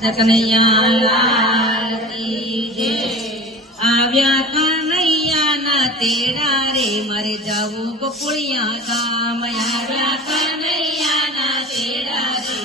કનૈયા લાલ કી જય। આવ્યા કનૈયાના તેડા રે મારે જાવું ગોકુળિયા ગામ। આવ્યા કનૈયાના તેડા રે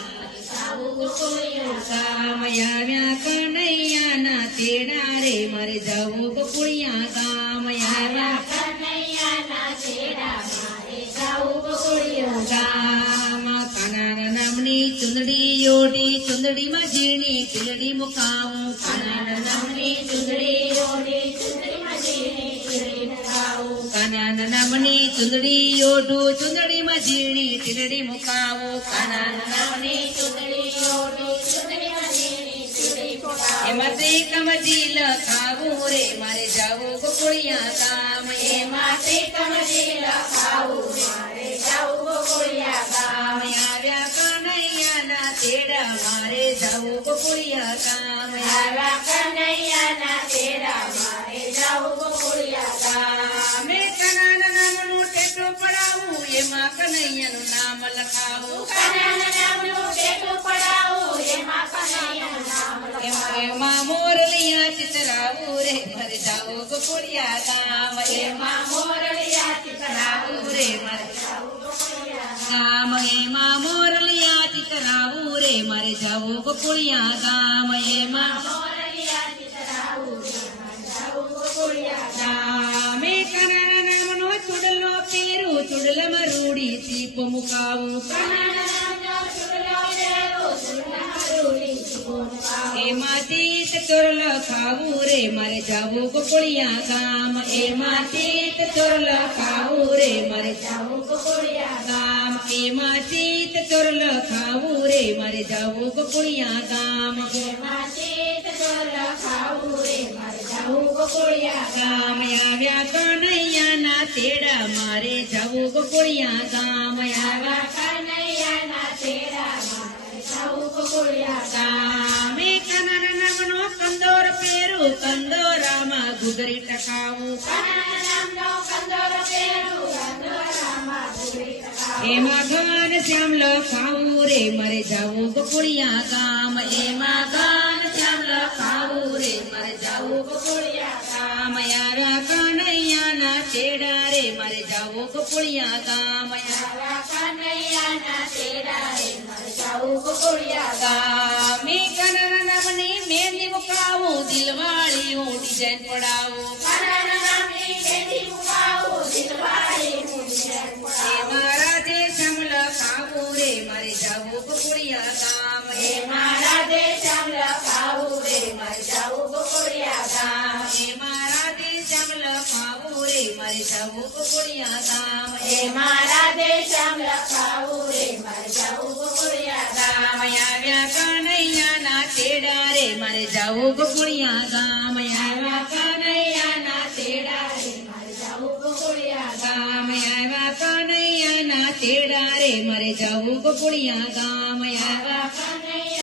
જાવું ગોકુળિયા ગામ। આવ્યા કનૈયાના તેડા રે મારે જાવું ગોકુળિયા ગામ। આવ્યા કનૈયાના તેડા મારે જાવું ગોકુળિયા ગામ। કાના નામની ચુંદડી ઓઢી ચુંદડીમાં ઝીણી તીલડી મુકાવું। કાના નામની ચુંદડી ઓઢી ચુંદડીમાં ઝીણી તીલડી મુકાવું। કાના નામની ચુંદડી ઓઢું ચુંદડીમાં ઝીણી તીલડી મુકાવું। કાના નામની ચુંદડી ઓઢું ચુંદડીમાં ઝીણી તીલડી મુકાવું। એમાં તે કમજી લખાવું રે મારે જાવું ગોકુળિયા ગામ। એમાં તે કમજી લખાવું મારે જાવું ગોકુળિયા ગામ। આવ્યા કનૈયાના તેડા મારે જાવું ગોકુળિયા ગામ। આવ્યા કનૈયાના તેડા મારે જાવું ગોકુળિયા ગામ। કનાના નામનું ટેટું પડાવું એમાં કનૈયાનું નામ લખાવું। કનાના નામનું ટેટું પડાવું એમાં કનૈયાનું નામ લખાવું। એમાં મોરલિયા ચિતરાવું રે મારે જાવું ગોકુળિયા ગામ। એમાં મોરલિયા ચિતરાવું રે મારે જાવું ગોકુળિયા ગામ। એમાં મોરલિયા ચિતરાવું રે મારે જાવું ગોકુળિયા ગામ। એમાં મોરલિયા ચિતરાવું રે મારે જાવું ગોકુળિયા ગામ। કનાના નામનો ચૂડલો પહેરું ચૂડલામાં રૂડી સીપ મુકાવું। કનાના નામનો ચૂડલો પહેરું ચૂડલામાં રૂડી સીપ મુકાવું। એમાં તીત ચોર લખાવું રે મારે જાવું ગોકુળિયા ગામ। એમાં તીત ચોર લખાવું રે મારે જાવું ગોકુળિયા ગામ। એમાં તીત ચોર લખાવું રે મારે જાવું ગોકુળિયા ગામ। એમાં તીત ચોર લખાવું રે મારે જાવું ગોકુળિયા ગામ। આવ્યા કનૈયાના તેડા મારે જાવું ગોકુળિયા ગામ। આવ્યા કનૈયાના તેડા મારે જાવું ગોકુળિયા ગામ। કનાના નામનો કંદોર પહેરું કંદોરામાં ઘૂઘરી ટકાવું। કનાના નામનો કંદોર પહેરું કંદોરામાં ઘૂઘરી ટકાવું। એમાં ઘન શ્યામ લખાવું રે મારે જાવું ગોકુળિયા ગામ। એમાં ઘન શ્યામ લખાવું રે મારે જાવું ગોકુળિયા ગામ। આવ્યા કનૈયાના તેડા રે મારે જાવું ગોકુળિયા ગામ। આવ્યા કનૈયાના તેડા રે મારે જાવું ગોકુળિયા ગામ। કનાના નામની મહેંદી મુકાવું દિલવાળી હું ડિઝાઇન પડાવું। કનાના નામની મહેંદી મુકાવું દિલવાળી હું ડિઝાઇન પડાવું। એમાં રાધે શ્યામ લખાવું રે મારે જાવું ગોકુળિયા ગામ। એમાં રાધે શ્યામ લખાવું રે મારે જાવું ગોકુળિયા ગામ। એમાં રાધે શ્યામ લખાવું રે મારે જાવું ગોકુળિયા ગામ। એમાં રાધે શ્યામ લખાવું રે મારે જાવું ગોકુળિયા ગામ। આવ્યા કનૈયાના તેડા રે મારે જાવું ગોકુળિયા ગામ। આવ્યા કનૈયાના તેડા રે મારે જાવું ગોકુળિયા ગામ। આવ્યા કનૈયાના તેડા રે મારે જાવું ગોકુળિયા ગામ। આવ્યા કનૈયા